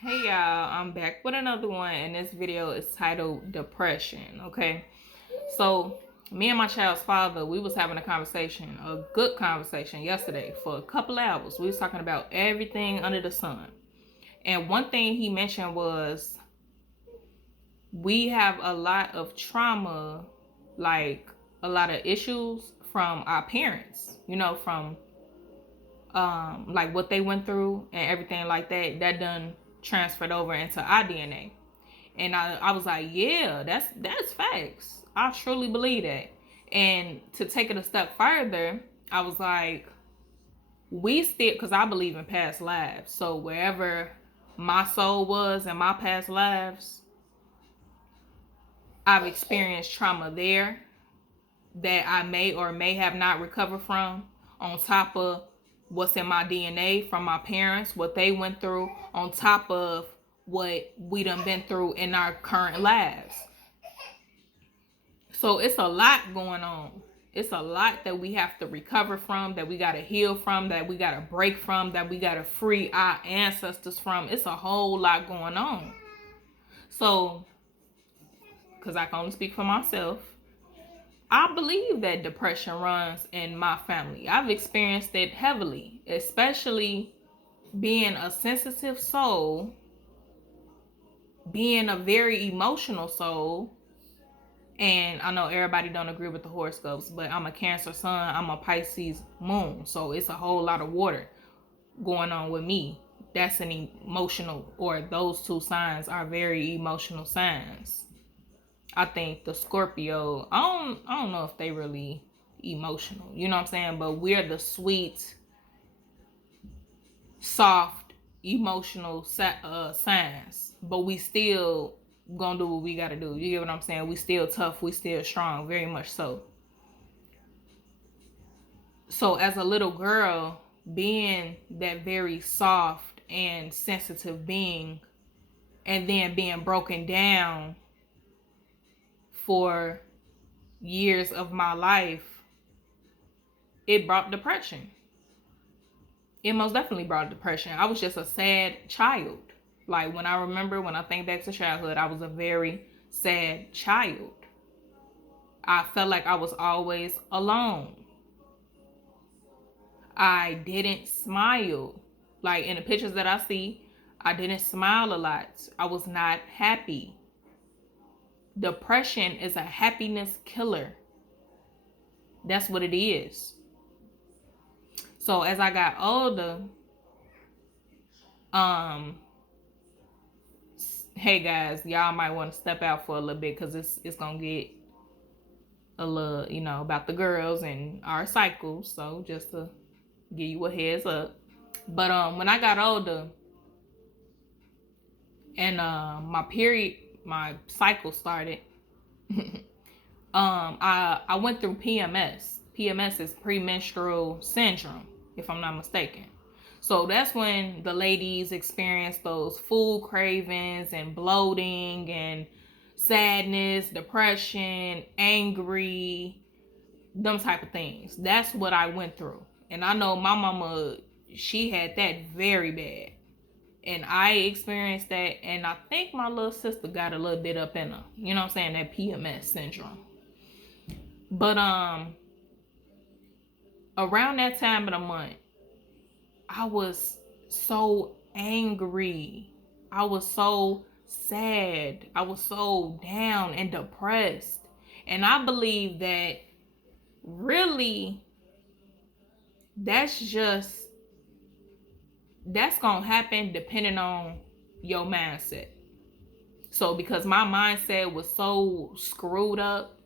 Hey y'all, I'm back with another one, and this video is titled Depression. Okay, so me and my child's father, we was having a good conversation yesterday for a couple hours. We was talking about everything under the sun, and one thing he mentioned was we have a lot of trauma, like a lot of issues from our parents, from like what they went through and everything like that done transferred over into our DNA. And I was like, yeah, that's facts. I truly believe that. And to take it a step further, I was like, we still, because I believe in past lives. So wherever my soul was in my past lives, I've experienced trauma there that I may or may have not recovered from, on top of what's in my DNA from my parents, what they went through, on top of what we done been through in our current lives. So it's a lot going on. It's a lot that we have to recover from, that we got to heal from, that we got to break from, that we got to free our ancestors from. It's a whole lot going on. So, because I can only speak for myself, I believe that depression runs in my family. I've experienced it heavily, especially being a sensitive soul, being a very emotional soul. And I know everybody don't agree with the horoscopes, but I'm a Cancer sun, I'm a Pisces moon. So it's a whole lot of water going on with me. That's an emotional, or those two signs are very emotional signs. I think the Scorpio, I don't know if they really emotional, you know what I'm saying? But we're the sweet, soft, emotional signs. But we still gonna do what we gotta do. You get what I'm saying? We still tough, we still strong, very much so. So as a little girl, being that very soft and sensitive being, and then being broken down for years of my life, it brought depression. It most definitely brought depression. I was just a sad child. Like when I think back to childhood, I was a very sad child. I felt like I was always alone. I didn't smile. Like in the pictures that I see, I didn't smile a lot. I was not happy. Depression is a happiness killer. That's what it is. So as I got older, um, hey guys, y'all might want to step out for a little bit because it's gonna get a little, about the girls and our cycles. So just to give you a heads up. But when I got older and my cycle started, I went through PMS. PMS is premenstrual syndrome, if I'm not mistaken. So that's when the ladies experience those food cravings and bloating and sadness, depression, angry, them type of things. That's what I went through. And I know my mama, she had that very bad. And I experienced that, and I think my little sister got a little bit up in her. You know what I'm saying? That PMS syndrome. But around that time of the month, I was so angry. I was so sad. I was so down and depressed. And I believe that really that's gonna happen depending on your mindset. So because my mindset was so screwed up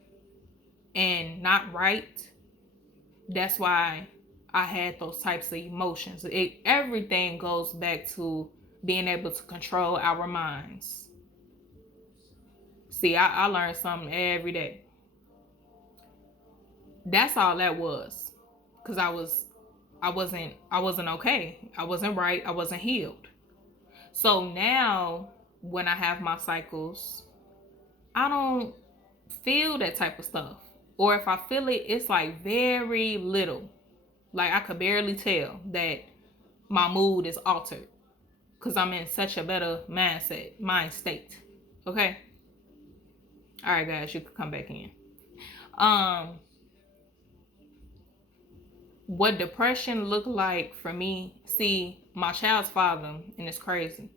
and not right, that's why I had those types of emotions. Everything goes back to being able to control our minds. See, I learned something every day. That's all that was. Cause I wasn't okay. I wasn't right. I wasn't healed. So now when I have my cycles, I don't feel that type of stuff. Or if I feel it, it's like very little. Like I could barely tell that my mood is altered. because I'm in such a better mind state. Okay? All right, guys, you can come back in. What depression looked like for me, see, my child's father, and it's crazy.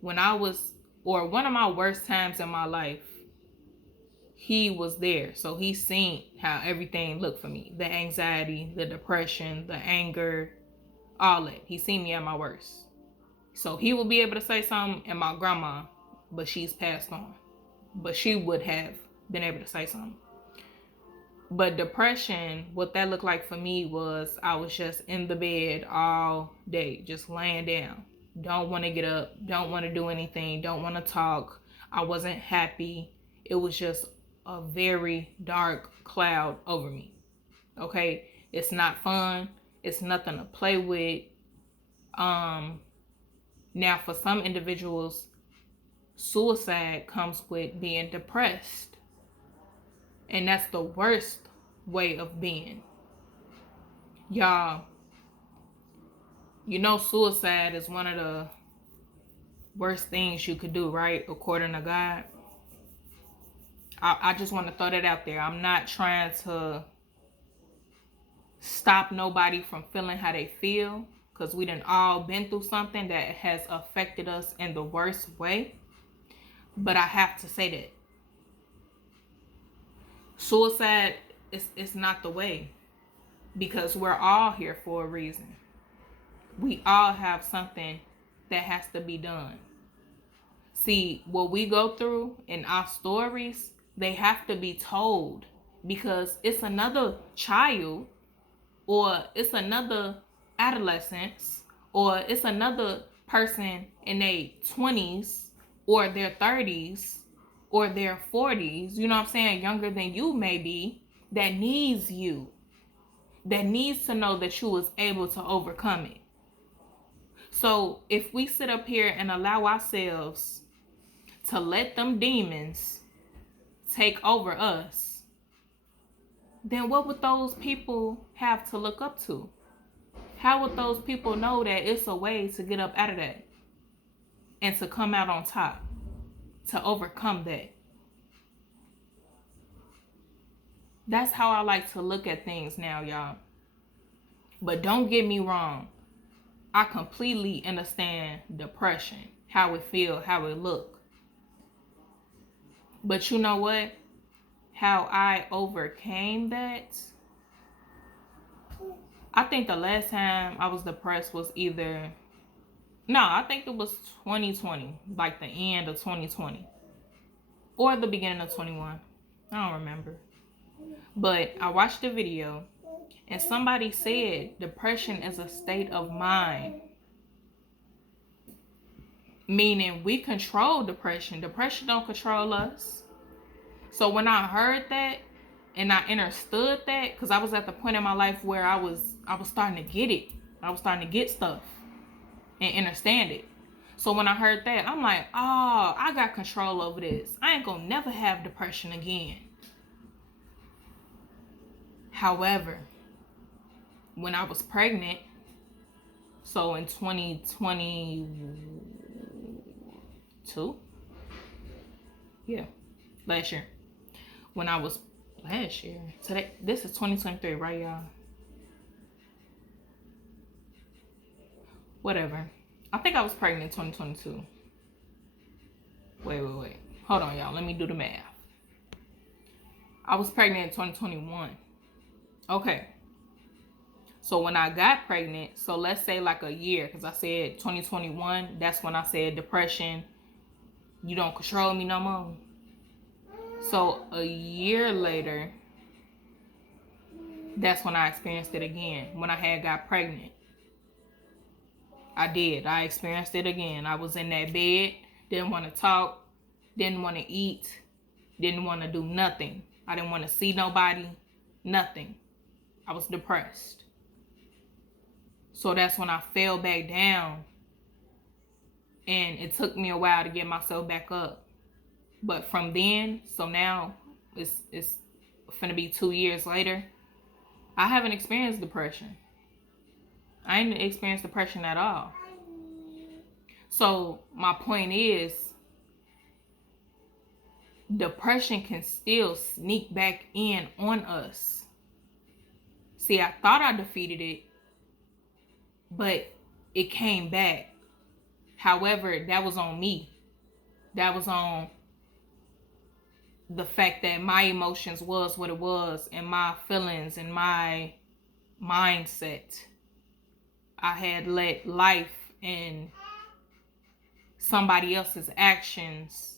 When I was, or one of my worst times in my life, he was there. So he seen how everything looked for me. The anxiety, the depression, the anger, all that. He seen me at my worst. So he will be able to say something, and my grandma, but she's passed on. But she would have been able to say something. But depression, what that looked like for me was I was just in the bed all day, just laying down. Don't want to get up, don't want to do anything, don't want to talk. I wasn't happy. It was just a very dark cloud over me. Okay? It's not fun. It's nothing to play with. Now for some individuals, suicide comes with being depressed. And that's the worst way of being. Y'all, you know suicide is one of the worst things you could do, right? According to God. I just want to throw that out there. I'm not trying to stop nobody from feeling how they feel, because we done all been through something that has affected us in the worst way. But I have to say that suicide is not the way, because we're all here for a reason. We all have something that has to be done. See, what we go through in our stories, they have to be told, because it's another child, or it's another adolescence, or it's another person in their 20s or their 30s or their 40s, you know what I'm saying, younger than you may be, that needs you, that needs to know that you was able to overcome it. So if we sit up here and allow ourselves to let them demons take over us, then what would those people have to look up to? How would those people know that it's a way to get up out of that and to come out on top, to overcome that? That's how I like to look at things now, y'all. But don't get me wrong. I completely understand depression, how it feel, how it look. But you know what? How I overcame that? I think the last time I was depressed was I think it was 2020, like the end of 2020 or the beginning of 21. I don't remember. But I watched the video and somebody said depression is a state of mind. Meaning we control depression. Depression don't control us. So when I heard that and I understood that, because I was at the point in my life where I was starting to get it. I was starting to get stuff and understand it. So when I heard that, I'm like, oh, I got control over this. I ain't gonna never have depression again. However, when I was pregnant, so in 2022, last year, today, this is 2023, right, y'all? Whatever. I think I was pregnant in 2022. Wait. Hold on, y'all. Let me do the math. I was pregnant in 2021. Okay. So when I got pregnant, so let's say like a year, because I said 2021, that's when I said depression, you don't control me no more. So a year later, that's when I experienced it again, when I had got pregnant. I experienced it again. I was in that bed, didn't want to talk, didn't want to eat, didn't want to do nothing. I didn't want to see nobody, nothing. I was depressed. So that's when I fell back down, and it took me a while to get myself back up. But from then, so now it's finna be 2 years later, I haven't experienced depression. I ain't experienced depression at all. So my point is, depression can still sneak back in on us. See, I thought I defeated it, but it came back. However, that was on me. That was on the fact that my emotions was what it was, and my feelings and my mindset. I had let life and somebody else's actions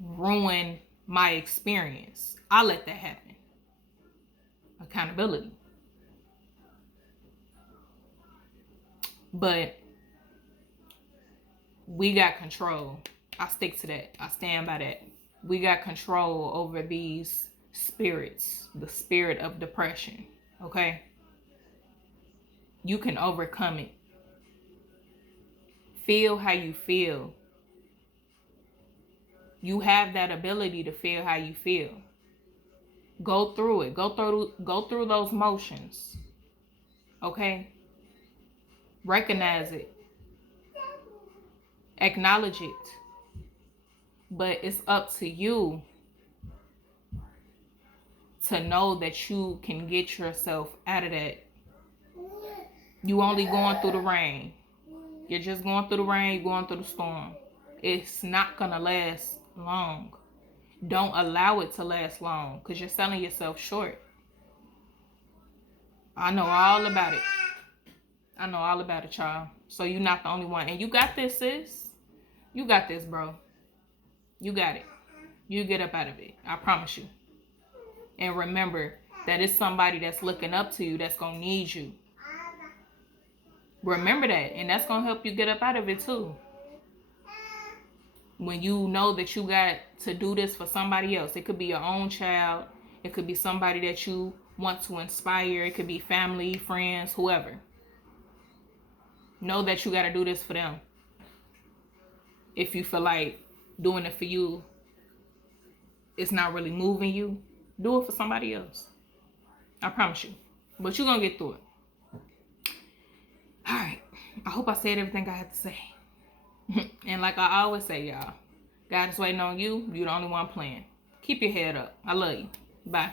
ruin my experience. I let that happen. Accountability. But we got control. I stick to that. I stand by that. We got control over these spirits, the spirit of depression. Okay? You can overcome it. Feel how you feel. You have that ability to feel how you feel. Go through it. Go through those motions. Okay? Recognize it. Acknowledge it. But it's up to you to know that you can get yourself out of that. You only going through the rain. You're just going through the rain, you're going through the storm. It's not going to last long. Don't allow it to last long, because you're selling yourself short. I know all about it. I know all about it, y'all. So you're not the only one. And you got this, sis. You got this, bro. You got it. You get up out of it. I promise you. And remember that it's somebody that's looking up to you that's going to need you. Remember that. And that's going to help you get up out of it too. When you know that you got to do this for somebody else. It could be your own child. It could be somebody that you want to inspire. It could be family, friends, whoever. Know that you got to do this for them. If you feel like doing it for you, it's not really moving you, do it for somebody else. I promise you. But you're going to get through it. All right. I hope I said everything I had to say. And like I always say, y'all, God is waiting on you. You're the only one playing. Keep your head up. I love you. Bye.